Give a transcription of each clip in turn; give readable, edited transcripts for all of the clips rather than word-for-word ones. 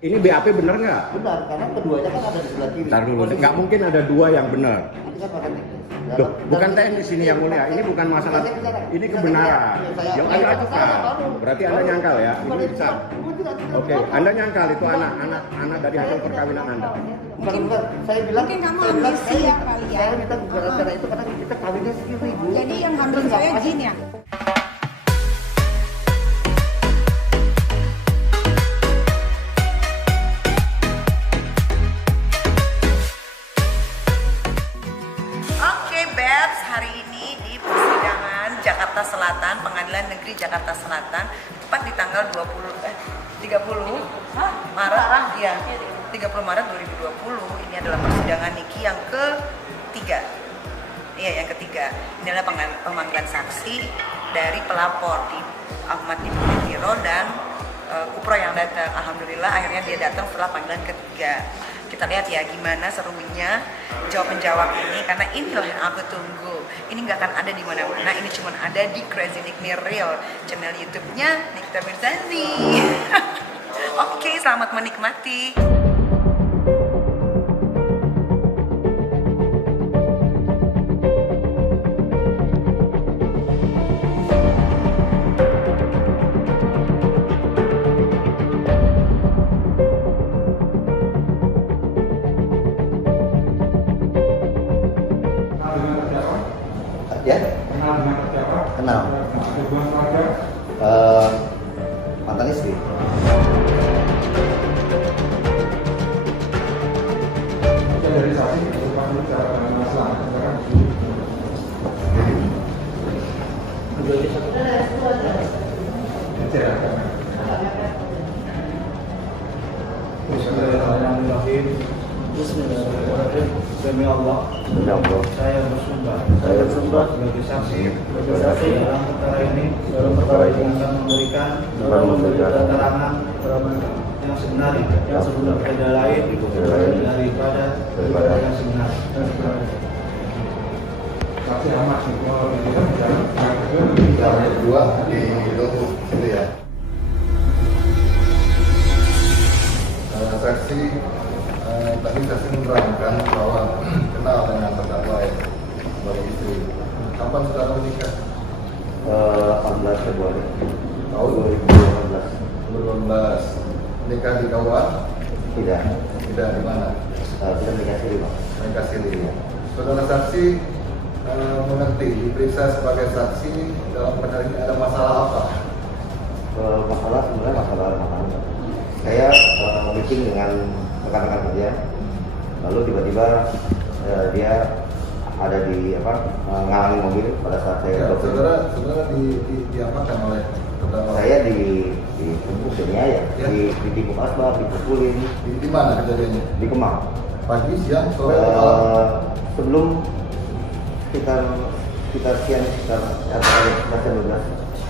Ini BAP benar nggak? Benar, karena keduanya kan ada di sebelah kiri. Ntar dulu, nggak mungkin ada dua yang benar. Nanti kan pakai teknis. Loh, bukan teknis ini yang mulia, ini bukan masalah, ini kebenaran. Yang Anda ajukan, berarti Anda nyangkal ya? Ini bisa. Oke, Anda nyangkal itu anak dari hasil perkawinan Anda. Bukan, saya bilang. Mungkin kamu ambisi ya kali ya. Saya minta gara-gara itu karena kita kawinnya sendiri, Bu. Jadi yang hamil saya jin ya? Oke, Babs, hari ini di persidangan Jakarta Selatan, Pengadilan Negeri Jakarta Selatan, tepat di tanggal 30 Maret, ya, 30 Maret 2020. Ini adalah persidangan Niki yang ketiga. Iya, yang ketiga. Ini adalah pemanggilan saksi dari pelapor di Ahmad Ibnu dan Kupro yang datang. Alhamdulillah akhirnya dia datang setelah panggilan ketiga. Kita lihat ya gimana serunya jawab menjawab ini, karena inilah yang aku tunggu. Ini nggak akan ada di mana-mana, ini cuma ada di Crazy Nick Me Real, channel YouTube-nya Nikita Mirzani. Oke, selamat menikmati. Ya? Kenal dengan siapa? Kenal. Hubungan keluarga? Mantan istri. Dari saksi, merupakan bicara dengan masalah. Silakan. Bismillahirrahmanirrahim. Bismillahirrahmanirrahim. Demi Allah, saya bersumpah sebagai saksi dalam perkara ini akan memberikan keterangan yang sebenarnya tidak lain daripada yang sebenarnya. Saksi Ahmad itu Yang kedua di itu ya. Saksi tadi saksi menerangkan bahwa kenal dengan terdakwa sebagai istri. Kapan saudara menikah? 18 Februari Tahun 2018. 2018. Menikah di KUA? Tidak, Tidak, di mana? kita dikasih Pak. Menikah sendiri. Saudara saksi mengerti diperiksa sebagai saksi dalam perkara ini ada masalah apa? Masalah sebenarnya masalah rumah. Saya meeting dengan rekan-rekan kerja, lalu tiba-tiba dia ada di ngalangi mobil pada saat saya Ya, saudara diapakan oleh terdakwa? saya ditumpuk ya, ditikuk asbak, dipukulin Di mana kejadiannya? di Kemang. Pagi, siang, sore, atau malam? Sebelum sekitar siang sekitar jam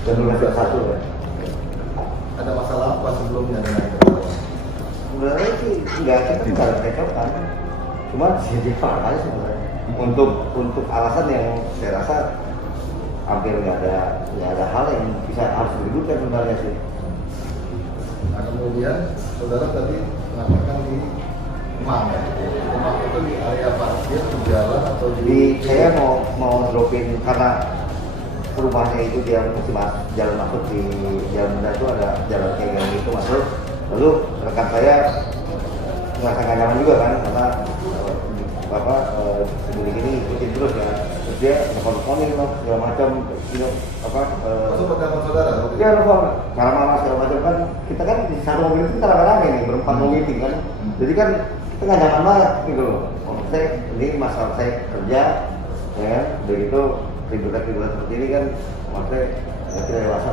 12 ya. Ada masalah apa sebelumnya dengan terdakwa? Sebenarnya sih kita nggak ada kecocokan, cuma jadi aja sebenarnya. Untuk alasan yang saya rasa hampir nggak ada hal yang bisa harus didudukkan sebenarnya sih. Nah, kemudian saudara tadi mengatakan di Kemang ya? Kemang itu di area parkir, di jalan atau Saya mau dropin karena rumahnya itu dia mesti jalan masuk di jalan benda itu ada jalan kayak gini itu masuk, lalu rekan saya ngerasa nggak nyaman juga kan karena begini gini ikutin terus ya, terus dia nelfon-nelfonin segala macam Masuk ke telepon saudara? dia nelfon marah-marah segala macam kan. Kita kan di satu mobil itu kita rame-rame nih berempat mau meeting kan, jadi kan kita nggak nyaman banget gitu loh. Saya ini masalah saya kerja ya, begitu ribut-ribut seperti ini kan maksudnya tidak dewasa.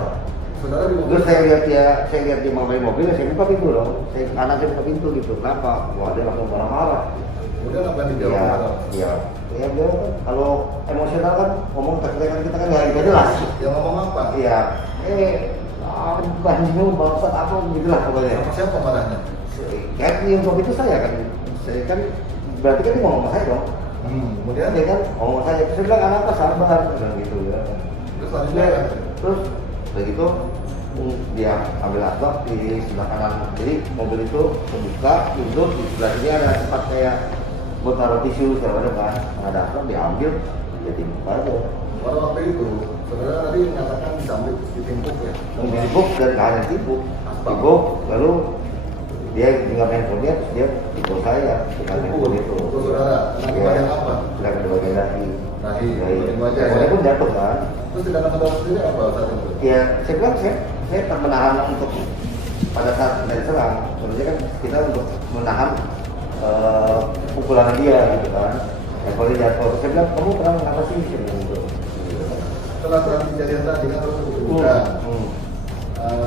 Saudara di mobil? Terus saya lihat dia mau main mobil, saya buka pintu dong. Saya buka pintu gitu. Kenapa? Wah, dia langsung marah-marah. Kemudian apa yang dijawab saudara? Iya. Ya dia kan kalau emosional kan ngomong terkait kita kan nggak jelas. Yang ngomong apa? Iya. Banjir bangsat apa begitulah pokoknya. Sama siapa marahnya? Kan yang waktu itu saya kan. Saya kan berarti kan dia ngomong sama saya dong. Kemudian Dia kan ngomong sama saya. Saya bilang anak apa sabar, bilang gitu ya. terus selanjutnya Terus begitu dia ambil asbak di sebelah kanan. Jadi mobil itu terbuka, duduk di sebelah sini ada tempat kayak buat taruh tisu segala macam kan. Ada asbak diambil, dia timpuk aja. Pada waktu itu, saudara tadi mengatakan ditimpuk ya? Ditimpuk dari kanan timpuk, lalu dia tinggal handphonenya, terus dia timpuk saya dengan handphone itu. Untuk saudara, di bagian apa? Bilang di bagian dahi. Dahi, Dahi. wajah ya? Saya pun jatuh kan. Terus tindakan saudara sendiri apa saat itu? Ya, saya bilang saya menahan untuk pada saat dari serang. Sebenarnya kan kita untuk menahan pukulan dia gitu kan. Kalau dia jatuh, saya bilang kamu pernah apa sih gitu. Setelah kejadian tadi kan terus kemudian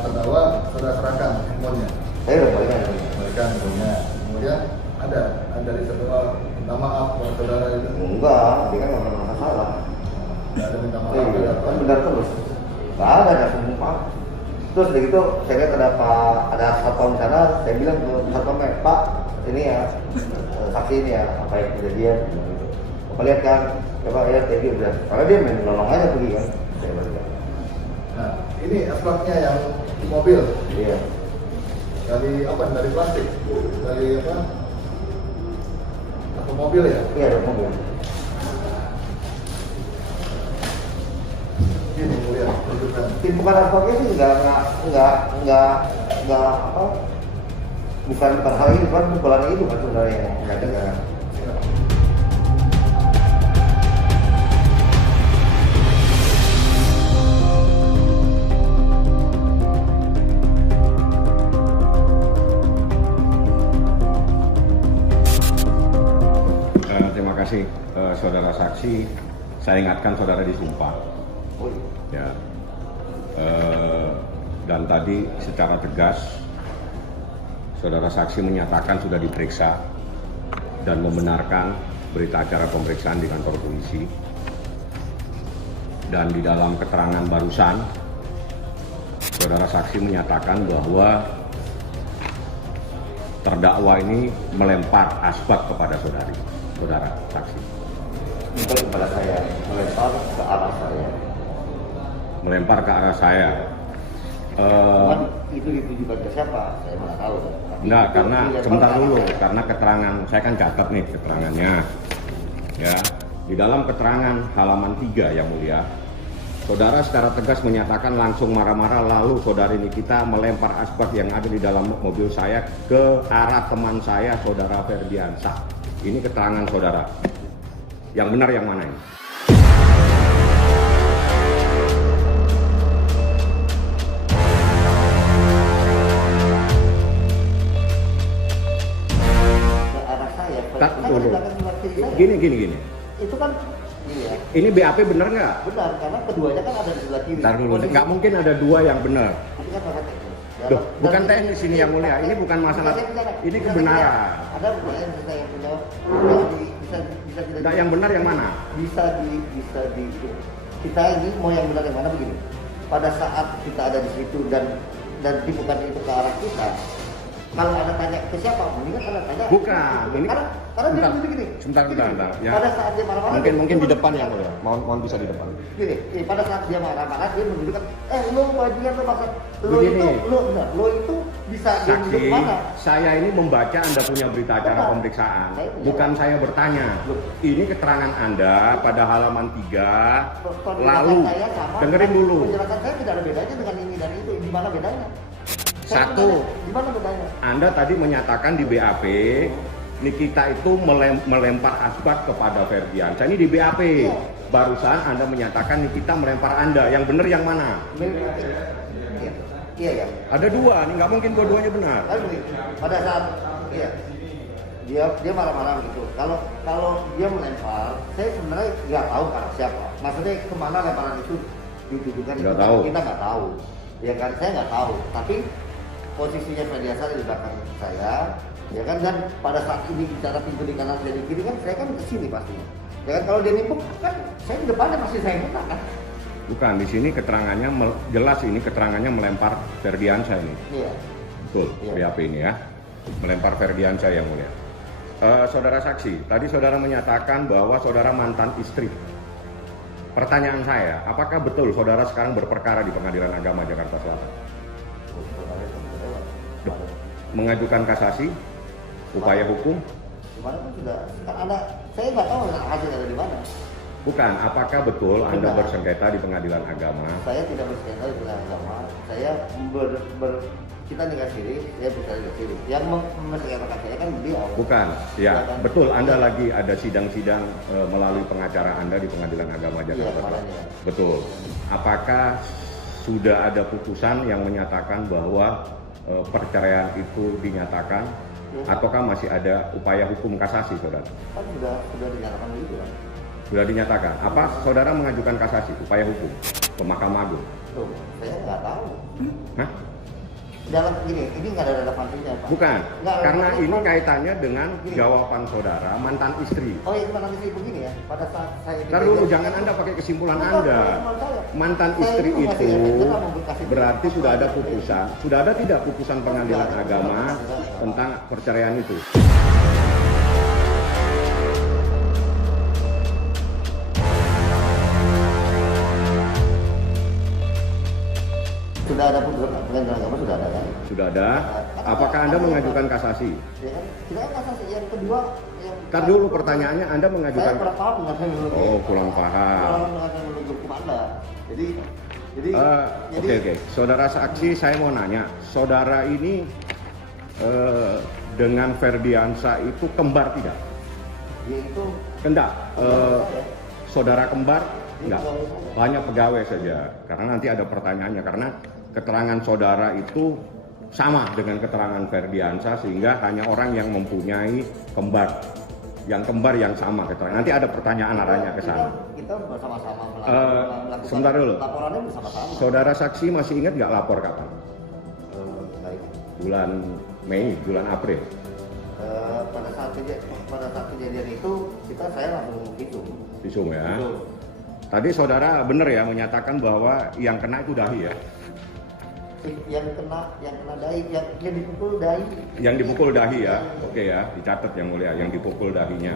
terdakwa saudara serahkan handphonenya. Saya udah balikan. Balikan handphonenya. Kemudian ada dari saudara minta maaf kepada saudara itu. Enggak, dia kan nggak pernah salah. Tidak ada minta maaf. Iya, kan benar terus. Nggak ada sumpah. Terus dari itu saya lihat ada satpam di sana, saya bilang ke satpamnya, Pak, ini ya saksi ini ya apa yang kejadian. Bapak lihat kan, coba lihat tadi udah, karena dia main nolong aja pergi kan. Saya balik. Nah, ini asbaknya yang di mobil. Iya. Dari apa? Dari plastik. Dari apa? Atau mobil ya? Iya ada mobil. Ini mulia, tunjukkan. Timpukan asbaknya sih nggak apa? Bukan hal ini, bukan pukulan itu kan sebenarnya yang nggak dengar. Terima kasih saudara saksi. Saya ingatkan saudara disumpah. Ya. Dan tadi secara tegas saudara saksi menyatakan sudah diperiksa dan membenarkan berita acara pemeriksaan di kantor polisi. Dan di dalam keterangan barusan saudara saksi menyatakan bahwa terdakwa ini melempar asbak kepada saudara saksi. Bukan kepada saya, melempar ke arah saya. Melempar ke arah saya. Cuman itu ditujukan ke siapa? Saya mana tahu. Tapi Enggak, itu karena dilempar sebentar ke arah dulu, saya. karena keterangan saya kan catat nih keterangannya. Ya, di dalam keterangan halaman 3 yang mulia, saudara secara tegas menyatakan langsung marah-marah lalu saudari Nikita melempar asbak yang ada di dalam mobil saya ke arah teman saya, saudara Ferdiansyah. Ini keterangan saudara. Yang benar yang mana ini? Ke arah saya. Tak, Kan dulu. di belakang sebelah kiri saya. Gini. Itu kan ini ya. Ini BAP benar nggak? Benar, karena keduanya kan ada di sebelah kiri. Ntar dulu, Posisi- nggak mungkin ada dua yang benar. Itu kan masalah teknis. Loh, bukan teknis ini yang mulia. Ini bukan masalah. Ini kebenaran. Ada bukan yang bisa yang punya bisa tidak Nggak, yang benar yang mana? bisa di kita ini mau yang benar yang mana begini. Pada saat kita ada di situ dan bukan itu ke arah kita. Kalau ada tanya ke siapa, mendingan kalau tanya. Bukan, ini karena dia bentar, begini. sebentar. Ya. Pada saat dia marah-marah. Mungkin di depan yang mulia. Mohon bisa di depan. Gini, pada saat dia marah-marah dia menunjukkan, lo wajiban lo maksa, lo Begini. itu, lo itu bisa Saksi, mana? saya ini membaca Anda punya berita acara Benar. pemeriksaan. Saya punya. Bukan saya bertanya. Loh. Ini keterangan Anda pada halaman 3. Penjelasan Lalu, saya sama, dengerin dulu. Penjelasan saya tidak ada bedanya dengan ini dan itu. Di mana bedanya? Satu. Di mana bedanya? Anda tadi menyatakan di BAP, Nikita itu melempar asbak kepada Ferdiansyah. Ini di BAP. Iya. Barusan Anda menyatakan Nikita melempar Anda. Yang benar yang mana? Iya ya. Ada dua, ini nggak mungkin dua-duanya benar. Lalu pada saat dia marah-marah gitu. Kalau dia melempar, saya sebenarnya nggak tahu ke arah siapa. Maksudnya kemana lemparan itu ditujukan? Nggak tahu. Kita nggak tahu. Ya kan, saya nggak tahu. Tapi posisinya Ferdiansyah di belakang saya, ya kan, dan pada saat ini bicara pintu di kanan dan di kiri kan, saya kan ke sini pastinya. Ya kan, kalau dia nimpuk kan, saya di depannya pasti saya kena kan. Bukan, di sini keterangannya jelas ini keterangannya melempar Ferdiansyah ini. Iya. Betul, Iya. BAP ini ya. Melempar Ferdiansyah yang mulia. Saudara saksi, tadi saudara menyatakan bahwa saudara mantan istri. Pertanyaan saya, apakah betul saudara sekarang berperkara di Pengadilan Agama Jakarta Selatan? mengajukan kasasi, upaya hukum? Gimana pun sudah, kan Anda, saya nggak tahu hasilnya ada di mana. Bukan, apakah betul Anda bersengketa di pengadilan agama? Saya tidak bersengketa di pengadilan agama. Saya kita nikah siri, saya bersengketa siri. Yang mempersengketakan saya kan beliau. Bukan, ya kan? betul. Anda lagi ada sidang-sidang melalui pengacara Anda di pengadilan agama Jakarta. Iya, kemarin ya. Betul. Apakah sudah ada putusan yang menyatakan bahwa perceraian itu dinyatakan, ataukah masih ada upaya hukum kasasi, saudara? Kan sudah dinyatakan begitu kan. Sudah dinyatakan. Apa saudara mengajukan kasasi, upaya hukum ke Mahkamah Agung? Tuh, saya nggak tahu. Hah? Dalam ini nggak ada relevansinya, Pak. Bukan, Nggak karena relevan, ini Pak. kaitannya dengan Gini. jawaban saudara mantan istri. Oh iya, gimana sih begini ya? Pada saat saya Ntar dulu, jangan Anda pakai kesimpulan Bukan, Anda. kesimpulan saya. Mantan Saya istri ini itu kasih efek jerah, mau kasih berarti jerah. sudah ada putusan. Sudah ada tidak putusan pengadilan Sudah ada, agama sudah. tentang perceraian itu? Sudah ada putusan pengadilan agama, sudah ada kan? Sudah ada. Apakah Anda mengajukan kasasi? Ya kan? Kita kan kasasi yang kedua yang Ntar dulu pertanyaannya, Anda saya mengajukan... kurang paham dengan teknologi. Oh, kurang paham. Dengan teknologi hukum Anda. Jadi Oke. Saudara saksi, saya mau nanya. Saudara ini dengan Ferdiansa itu kembar tidak? dia itu Enggak. Saudara kembar? Enggak. Banyak pegawai saja. Karena nanti ada pertanyaannya. Karena keterangan saudara itu sama dengan keterangan Ferdiansa, sehingga hanya orang yang mempunyai kembar. Yang kembar yang sama keterangan. Nanti ada pertanyaan arahnya ke sana. Kita bersama-sama melakukan Sebentar dulu. laporannya bersama-sama. Saudara saksi masih ingat nggak lapor kapan? Baik. Bulan Mei, bulan April. Pada saat kejadian itu saya langsung hitung. Visum ya. Betul. Tadi saudara benar ya menyatakan bahwa yang kena itu dahi ya. Yang kena dahi, yang dipukul dahi. Yang dipukul dahi ya. Oke ya, dicatat yang mulia, yang dipukul dahinya.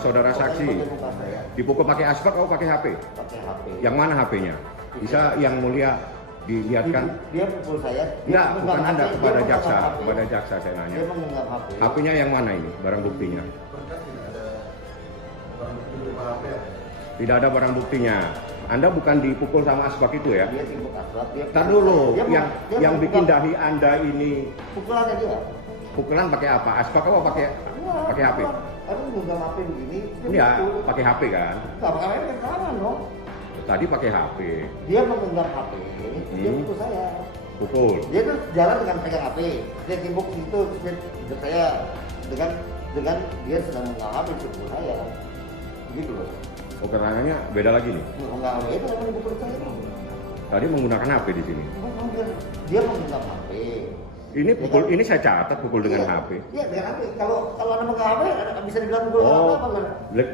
Saudara saksi, Pakai muka saya, dipukul pakai asbak atau pakai HP? pakai HP. Yang mana HP-nya? Bisa yang mulia dilihatkan? Dia pukul saya. Enggak, dia bukan menggenggam Anda, HP, kepada dia jaksa, menggenggam HP. kepada jaksa saya nanya. Dia menggenggam HP. HP-nya yang mana ini, barang buktinya? Berkas tidak ada barang bukti berupa HP ya? Tidak ada barang buktinya. Anda bukan dipukul sama asbak itu ya? Dia timbuk asbak. Ntar dulu, Dia yang bikin menggenggam- dahi Anda ini pukulannya dia. pukulan pakai apa? Asbak apa pakai HP? Aku menggenggam HP begini. dia Iya, pukul. pakai HP kan? Nggak pakai HP tangan dong. Tadi pakai HP. Dia menggenggam HP. Dia pukul saya. Pukul. Dia tuh jalan dengan pegang HP. Dia timbuk situ. Saya dengan dia sedang menggenggam HP pukul saya. Begitu loh. Oh, keterangannya beda lagi nih. Menggenggam HP itu yang dipukul saya. Tadi menggunakan HP di sini. Dia menggenggam HP. Ini pukul, ini saya catat pukul dengan Iya, HP. Iya, dengan HP. Kalau Anda menggenggam HP, bisa dibilang pukul Oh, apa kan?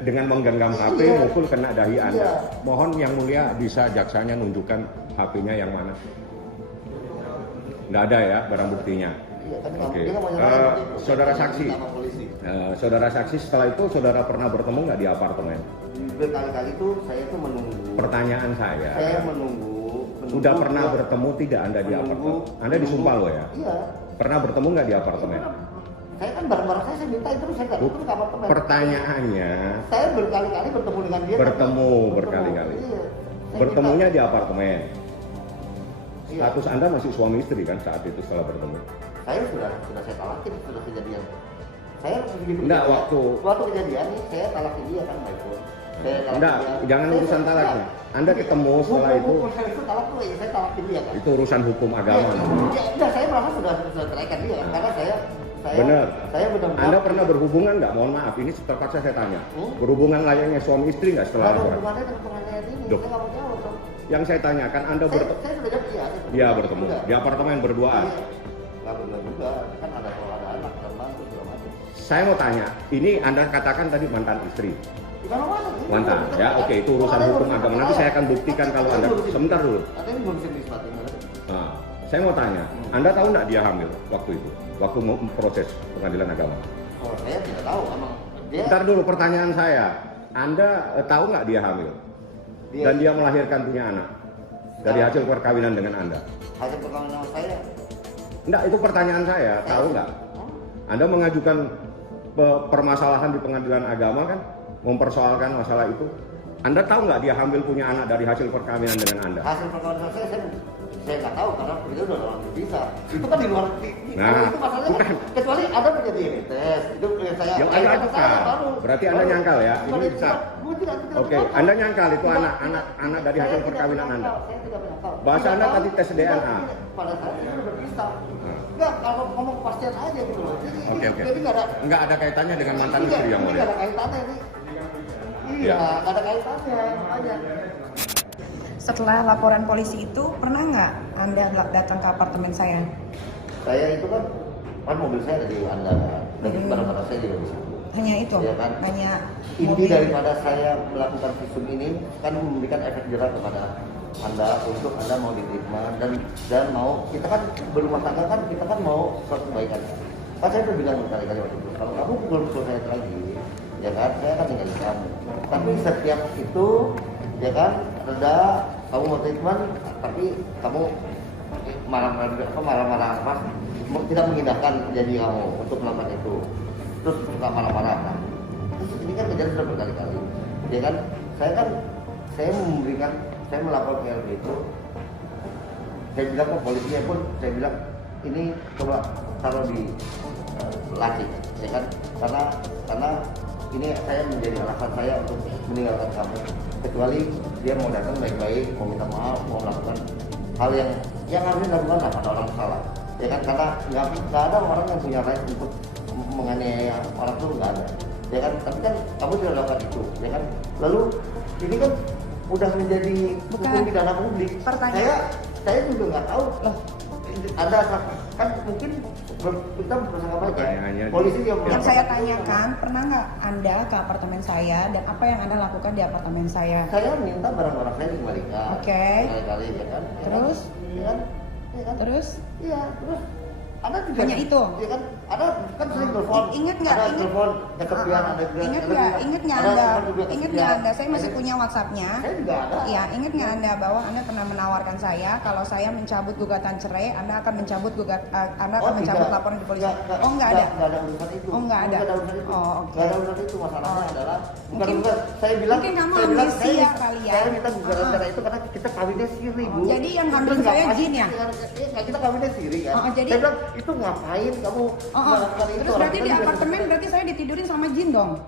dengan menggenggam HP Iya. mukul kena dahi Anda. Iya. Mohon yang mulia bisa jaksanya nunjukkan HP-nya yang mana. Nggak ada ya barang buktinya. Iya, kan Oke. dia nggak mau nyerahin. Saudara saksi. Sama polisi. Saudara saksi setelah itu saudara pernah bertemu nggak di apartemen? Berkali-kali itu saya tuh menunggu. Pertanyaan Saya menunggu. Sudah pernah bertemu tidak Anda di apartemen? Anda disumpah loh ya? Iya. Pernah bertemu nggak di apartemen? Saya kan barang-barang saya minta itu saya nggak itu ke apartemen. Pertanyaannya, Saya berkali-kali bertemu dengan dia. bertemu berkali-kali. Iya. Saya Bertemunya minta- di apartemen. Iya. Status Anda masih suami istri kan saat itu setelah bertemu? Saya sudah saya talakin sudah kejadian. Saya begitu Enggak, kejadian- waktu kejadian nih saya talakin dia kan baik pun. Saya talakin Enggak, dia. jangan Saya- urusan talaknya. Enggak. Anda ketemu setelah itu, Hukum saya itu talak tuh ya saya talakin dia kan. itu urusan hukum agama. Ya, enggak, saya merasa sudah ceraikan dia kan, karena saya Benar. Saya benar-benar. Anda pernah berhubungan nggak? Mohon maaf, ini terpaksa saya tanya. Berhubungan layaknya suami istri nggak setelah Kalau laporan? hubungannya dengan penganiayaan ini, Duh. saya nggak mau jawab. Bro. Yang saya tanyakan, Anda Saya sudah jawab iya. Iya bertemu di apartemen berduaan. Iya. Nggak benar juga, kan ada kalau ada anak dan mantu segala macam. Saya mau tanya, ini Anda katakan tadi mantan istri. Di mana mana? Ini Mantan, bukan ya kita, oke, kan? itu urusan Ada hukum urusan agama. Nanti saya. saya akan buktikan kalau Anda. Ada urusan- Sebentar dulu. Ada yang ngurusin di sepatu mana? Nah, saya mau tanya, Anda tahu nggak dia hamil waktu itu? Waktu mau proses pengadilan agama? Oh, saya tidak tahu, emang dia. Bentar dulu pertanyaan saya. Anda tahu nggak dia hamil? Dan dia melahirkan punya anak dari hasil perkawinan dengan Anda? Hasil perkawinan sama saya. Enggak, itu pertanyaan saya. Tahu nggak? Anda mengajukan permasalahan di pengadilan agama kan, mempersoalkan masalah itu. Anda tahu nggak dia hamil punya anak dari hasil perkawinan dengan Anda? Hasil perkawinan saya nggak tahu karena beliau udah orang bisa. Itu kan di luar. Nah, itu masalahnya bukan. kecuali Anda menjadi tes. Itu saya. Yang Anda ajukan. Berarti Anda nyangkal ya? Ini bisa. Oke, Anda nyangkal itu anak dari hasil perkawinan Anda. Saya tidak menyangkal. Bahasa Anda tadi tes DNA. Pada saat itu udah bisa. Enggak, kalau ngomong kepastian aja gitu loh. Oke. Jadi Nggak ada kaitannya dengan mantan istri yang ini mulia. nggak ada kaitannya ini. Iya, nggak ada kaitannya. Makanya. Setelah laporan polisi itu, pernah nggak Anda datang ke apartemen saya? Saya itu kan mobil saya ada di Anda kan. Dan barang-barang saya juga bisa. Hanya itu? Iya kan? Hanya Inti mobil? daripada saya melakukan visum ini kan memberikan efek jerah kepada Anda untuk Anda mau diterima dan mau kita kan berumah tangga kan kita kan mau suatu kebaikan. Kan saya udah bilang berkali-kali waktu itu, kalau kamu pukul saya lagi, ya kan saya akan tinggalin kamu. Tapi setiap itu, ya kan, reda kamu mau treatment, tapi kamu marah-marah tidak mengindahkan janji kamu untuk melakukan itu. Terus suka marah-marah kan. Terus ini kan kejadian sudah berkali-kali. Ya kan, saya melapor ke LB itu. Saya bilang ke polisinya pun, saya bilang ini coba taruh di laci, ya kan? Karena ini saya menjadi alasan saya untuk meninggalkan kamu. Kecuali dia mau datang baik-baik, mau minta maaf, mau melakukan hal yang harus dilakukan lah pada orang salah. Ya kan, karena nggak ada orang yang punya right untuk menganiaya orang tuh, nggak ada. Ya kan, tapi kan kamu tidak lakukan itu, ya kan. Lalu ini kan udah menjadi hukum pidana publik. Saya juga nggak tahu loh. Ada kan mungkin kita bersama aja. Polisi yang saya tanyakan, pernah nggak Anda ke apartemen saya dan apa yang Anda lakukan di apartemen saya? Saya minta barang-barang saya dikembalikan. Oke. Kali-kali ya kan. Terus? Ya kan? Terus? Iya, terus ada juga. Hanya itu? Ya kan, ada kan sering telepon. Ingat nggak? Ada telepon, ketepian, ada Ingat nggak Anda? Saya masih punya WhatsApp-nya. Saya juga ada. Iya, ingat nggak Anda bahwa Anda pernah menawarkan saya kalau saya mencabut gugatan cerai, Anda akan mencabut mencabut laporan ke polisi. Oh, nggak ada. Nggak ada urusan itu. Oh, nggak ada. Nggak ada urusan itu. Oh, oke. Nggak ada urusan itu. Masalahnya adalah mungkin saya bilang. Mungkin kamu saya ambil bilang, sia kali ya. Saya minta gugatan cerai itu karena kita kawinnya siri, Bu. Jadi yang kambing saya jin ya? Iya, kita kawinnya siri kan. Jadi saya bilang itu ngapain kamu melakukan itu? Terus berarti di apartemen berarti saya ditidurin sama jin dong?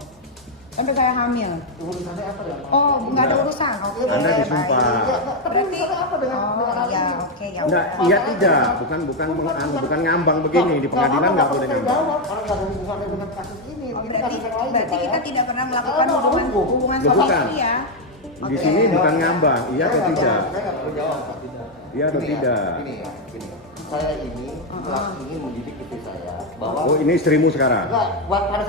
Sampai saya hamil. Urusannya apa ya? Oh, nggak ada urusan. Oke. Anda disumpah. Berarti apa dengan ya, oke ya. Enggak, iya tidak, bukan ngambang begini di pengadilan nggak boleh ngambang. Jawab, orang nggak ada hubungannya dengan kasus ini. Oh, Ini berarti kasus yang lain, berarti Pak, kita ya. tidak pernah melakukan hubungan Ya, bukan. suami ya. Di sini bukan ngambang, iya atau tidak? Saya nggak perlu jawab, Pak. Iya atau Gini ya, tidak? Gini. Saya ini ingin mendidik istri saya bahwa Oh, ini istrimu sekarang? enggak, pada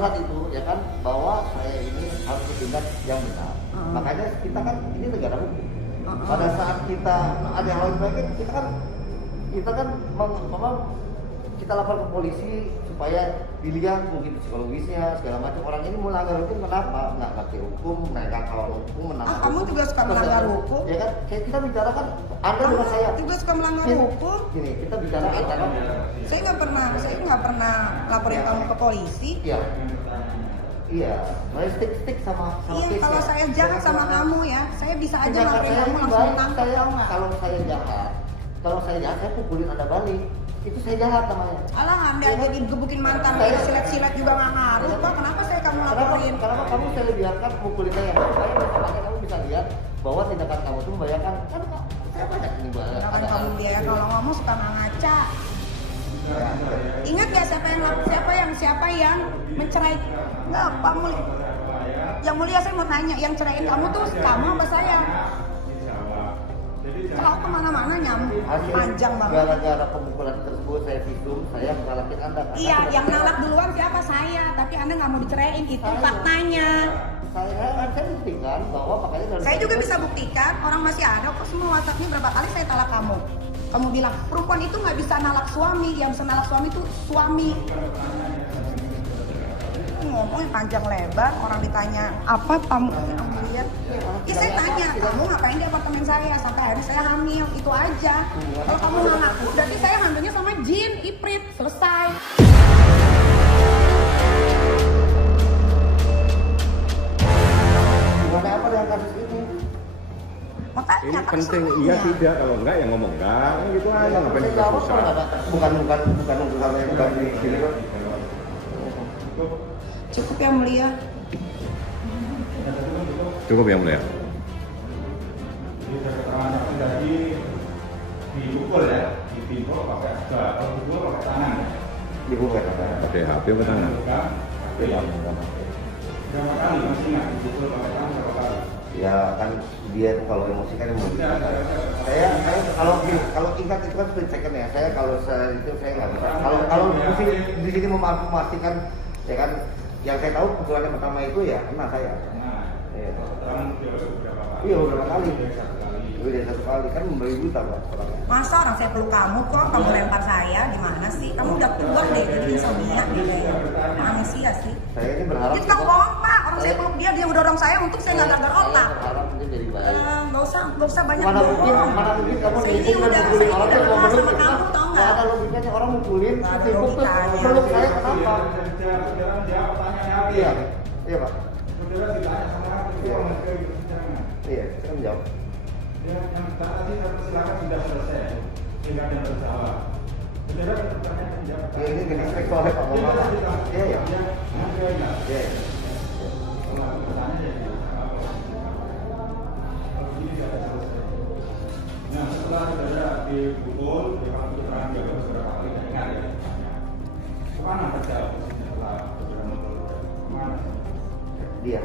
saat itu ya kan, bahwa saya ini harus bertindak yang benar. Makanya kita kan ini negara hukum. Pada saat kita ada hal lain kita kan kita lapor ke polisi supaya dilihat mungkin psikologisnya segala macam. Orang ini melanggar hukum kenapa? Nggak ngerti hukum, mereka kalau hukum menanggar kamu juga suka melanggar hukum? Ya kan, kita bicara kan Anda dengan saya. Juga suka melanggar hukum? Gini, kita bicara antara. Saya nggak pernah laporin kamu ke polisi. Iya, stick sama iya, case kalau ya. saya jahat sama kamu ya, saya bisa aja laporin Saya kamu ini langsung baik, tangkap, saya, tau nggak? kalau saya jahat, saya pukulin Anda balik. Itu saya jahat namanya. Alah, Anda jadi gebukin mantan, silet-silet juga nggak ngaruh kok. Kenapa saya kamu laporin? Kenapa kamu saya biarkan pukulin saya? Makanya kamu bisa lihat bahwa tindakan kamu itu membayangkan kan saya banyak ini Kan kamu dia kalau ngomong suka ngaca. Ingat gak siapa yang mencerai? Nggak, Pak Mulia. Yang mulia saya mau tanya, yang ceraiin kamu tuh kamu apa saya? Kalau kemana-mana panjang banget. Gara-gara pemukulan tersebut saya visum, saya mengalahkan Anda. Iya, yang nalak duluan siapa? Saya. Tapi Anda nggak mau diceraiin, itu faktanya. Saya buktikan bahwa makanya dari Saya juga bisa buktikan, orang masih ada kok semua WhatsApp-nya berapa kali saya talak kamu. Kamu bilang, perempuan itu nggak bisa nalak suami, yang bisa nalak suami itu suami. ngomong panjang lebar, orang ditanya apa tamu lihat. Ya saya tanya, kamu ngapain di apartemen saya sampai hari saya hamil, itu aja. Kalau kamu nggak ngaku, berarti saya hamilnya sama jin, iprit, selesai. Gimana apa dengan kasus ini? Makanya Ini kan penting, soalnya. iya tidak, kalau enggak ya ngomong enggak, kan gitu aja, ngapain kita susah. Bukan urusan yang bukan di sini kan. Cukup yang mulia. Cukup ya mulia. Jadi keterangan saksi tadi dipukul ya, dipukul pakai kalau dipukul pakai tangan. Dibuka kan. Pakai HP apa tangan? Berapa kali masih ingat dipukul pakai tangan berapa kali? Ya kan dia kalau emosi kan emosi. Saya kalau ingat itu kan split second ya. Saya kalau itu saya nggak bisa. Kalau di sini memastikan ya kan yang saya tahu pukulan yang pertama itu ya kena saya. Iya. Iya beberapa kali. Lebih dari satu kali kan memberi buta Pak orangnya. Masa orang saya peluk kamu kok, kamu lempar saya, gimana sih? Kamu udah tua deh, jadi insomnia deh kayaknya. Manusia sih. Saya ini berharap. Itu kan bohong Pak, orang saya peluk dia udah orang saya, untuk saya nggak gagal otak. Berharap mungkin jadi baik. Nggak usah banyak Mana bohong. mungkin kamu Saya ini dihukum dan udah mukulin orang kenal yang sama kamu, tau nggak? Ada logikanya orang mukulin, Nggak ada sibuk tuh logikanya. peluk saya kenapa? Jawab pertanyaannya apa? Iya, iya Pak. Saudara ditanya sama itu Iya. orang yang berbicara. Iya, saya kan jawab. Yang tadi silakan sudah selesai, tidak ada bersalah. Saudara bertanya jawab. Ya ini gini spek oleh Pak Bapak. Iya ya. Iya. Nah, setelah saudara dipukul, dia keterangan dia beberapa kali dan ingat ya. Kemana terjauh setelah saudara mukul? Kemana? Dia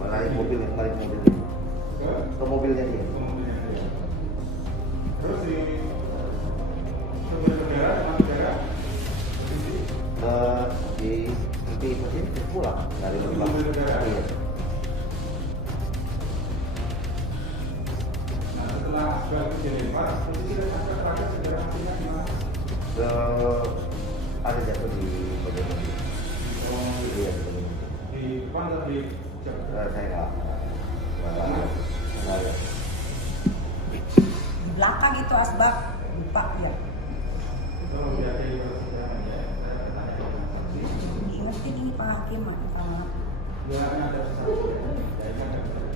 balik mobilnya. Ke mobilnya dia. Terus di saudara sama saudara Di mesin pulang dari rumah. Iya. nah, setelah asbak itu dilempar, posisi asbak terakhir saudara masih ingat di mana? Ada jatuh di bagian mobil. Iya di bagian mobil. Di depan atau di Saya nggak lihat. Di belakang itu asbak, lupa ya. kalau dia di persidangan ya, saya bertanya dengan saksi. Ingetin ini Pak Hakim, Pak. Ya, ada saksi. Ya, ini ada saksi.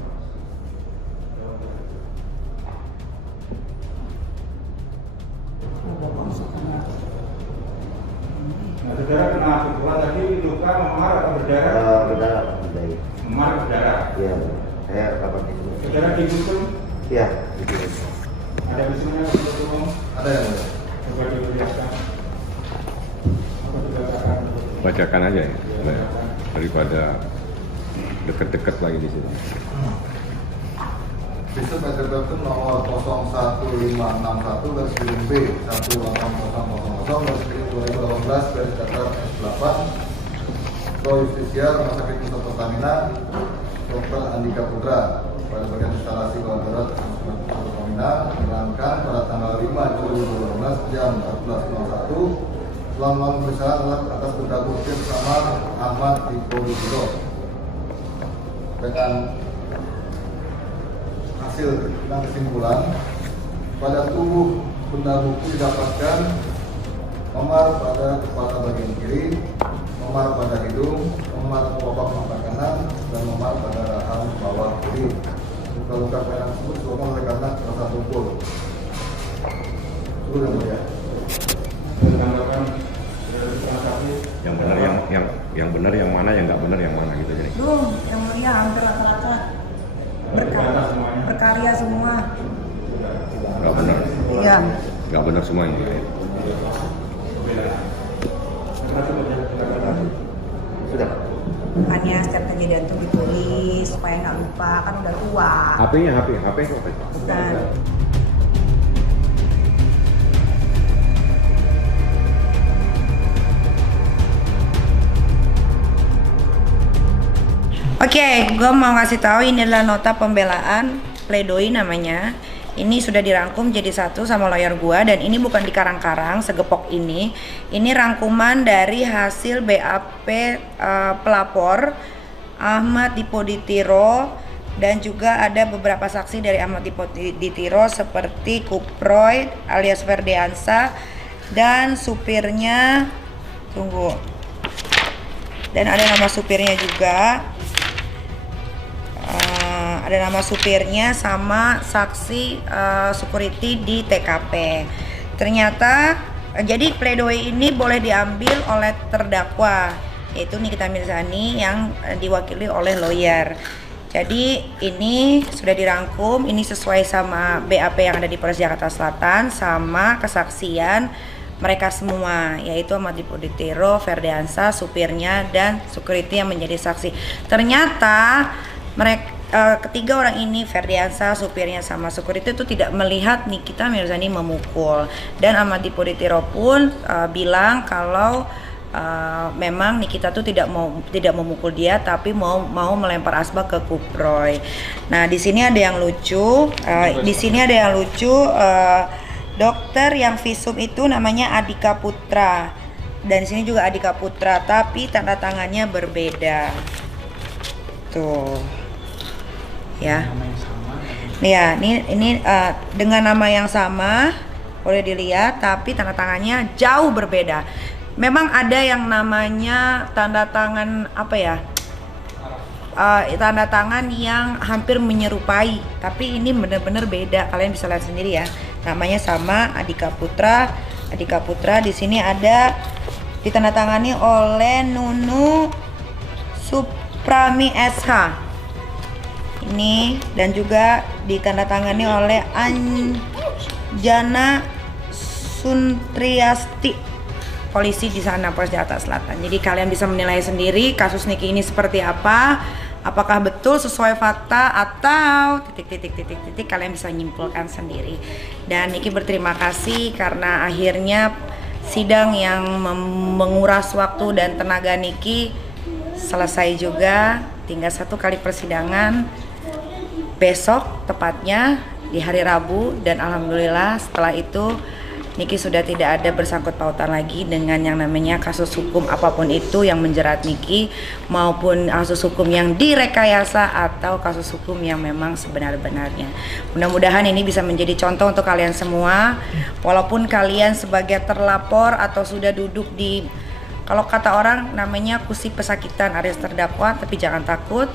Nah, saudara kena pukulan tadi luka memar atau berdarah? Berdarah Pak, berdarah. Memar berdarah. Iya, saya kapan itu? Saudara digusur, Iya, itu. ada bisulnya untuk umum. Ada yang mulia. Coba diperlihatkan. Apa dibacakan? Bacakan aja ya, daripada deket-deket lagi di sini. Visum et repertum nomor 01561 garis miring B 18000 garis miring 2018 garis datar S8 Pro Justisia Rumah Sakit Pusat Pertamina Dr. Andika Putra pada bagian instalasi bawah darat Pertamina menerangkan pada tanggal 5 Juli 2012 jam 14.01 setelah melakukan pemeriksaan atas terdakwa tim Samar Ahmad Diponegoro dengan hasil dan kesimpulan pada tubuh benda bukti didapatkan memar pada kepala bagian kiri, memar pada hidung, memar kelopak mata kanan, dan memar pada rahang bawah kiri. Luka-luka pada tersebut disebabkan oleh karena rasa tumpul. Sudah mulia. Ditanggapan dari transaksi. Yang benar yang mana, yang nggak benar yang mana gitu jadi. Duh, yang mulia hampir rata-rata berkarya semua. Nggak benar. Iya. Nggak benar semua yang mulia. Sudah Pak. Makanya setiap kejadian tuh ditulis supaya nggak lupa, kan udah tua. HP kok. Dan Oke, gue mau ngasih tahu ini adalah nota pembelaan pledoi namanya Ini sudah dirangkum jadi satu sama lawyer gua, dan ini bukan dikarang-karang segepok ini. Ini rangkuman dari hasil BAP pelapor Ahmad Dipoditiro, dan juga ada beberapa saksi dari Ahmad Dipoditiro seperti Kuproy alias Ferdiansa dan supirnya, dan ada nama supirnya juga. Ada nama supirnya sama saksi security di TKP. Ternyata jadi pledoi ini boleh diambil oleh terdakwa, yaitu Nikita Mirzani yang diwakili oleh lawyer. Jadi ini sudah dirangkum, ini sesuai sama BAP yang ada di Polres Jakarta Selatan sama kesaksian mereka semua, yaitu Ahmad Dipoditiro, Ferdiansa, supirnya, dan security yang menjadi saksi. Ternyata mereka ketiga orang ini, Ferdiansa, supirnya, sama security itu tidak melihat Nikita Mirzani memukul, dan Ahmad Dipoditiro pun bilang kalau memang Nikita tuh tidak memukul dia, tapi mau melempar asbak ke Kuproy. Nah, di sini ada yang lucu. Dokter yang visum itu namanya Adhika Putra, dan di sini juga Adhika Putra, tapi tanda tangannya berbeda. Tuh. Ya, ini dengan nama yang sama boleh dilihat, tapi tanda tangannya jauh berbeda. Memang ada yang namanya tanda tangan tanda tangan yang hampir menyerupai, tapi ini benar-benar beda. Kalian bisa lihat sendiri ya. Namanya sama, Adhika Putra. Di sini ada ditandatangani oleh Nunu Suprami SH. Ini, dan juga ditandatangani oleh Anjana Suntriasti, polisi di sana, Polres Jakarta Selatan. Jadi kalian bisa menilai sendiri kasus Niki ini seperti apa, apakah betul sesuai fakta atau titik kalian bisa nyimpulkan sendiri. Dan Niki berterima kasih karena akhirnya sidang yang menguras waktu dan tenaga Niki selesai juga. Tinggal satu kali persidangan besok, tepatnya di hari Rabu, dan alhamdulillah setelah itu Niki sudah tidak ada bersangkut pautan lagi dengan yang namanya kasus hukum apapun itu yang menjerat Niki, maupun kasus hukum yang direkayasa atau kasus hukum yang memang sebenar-benarnya. Mudah-mudahan ini bisa menjadi contoh untuk kalian semua, walaupun kalian sebagai terlapor atau sudah duduk di, kalau kata orang namanya kursi pesakitan alias terdakwa, tapi jangan takut.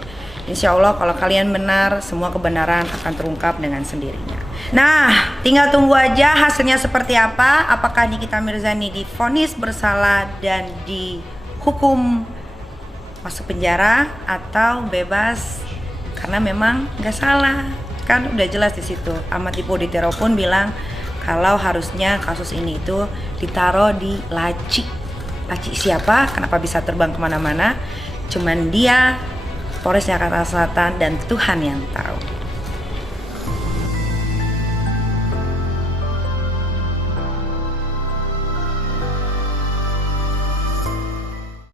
Insya Allah kalau kalian benar, semua kebenaran akan terungkap dengan sendirinya. Nah, tinggal tunggu aja hasilnya seperti apa. Apakah Nikita Mirzani divonis bersalah dan dihukum masuk penjara atau bebas karena memang nggak salah. Kan udah jelas di situ. Ahmad Dipoditiro pun bilang kalau harusnya kasus ini itu ditaruh di laci. Laci siapa? Kenapa bisa terbang kemana-mana? Cuman dia, Polres Jakarta Selatan, dan Tuhan yang tahu.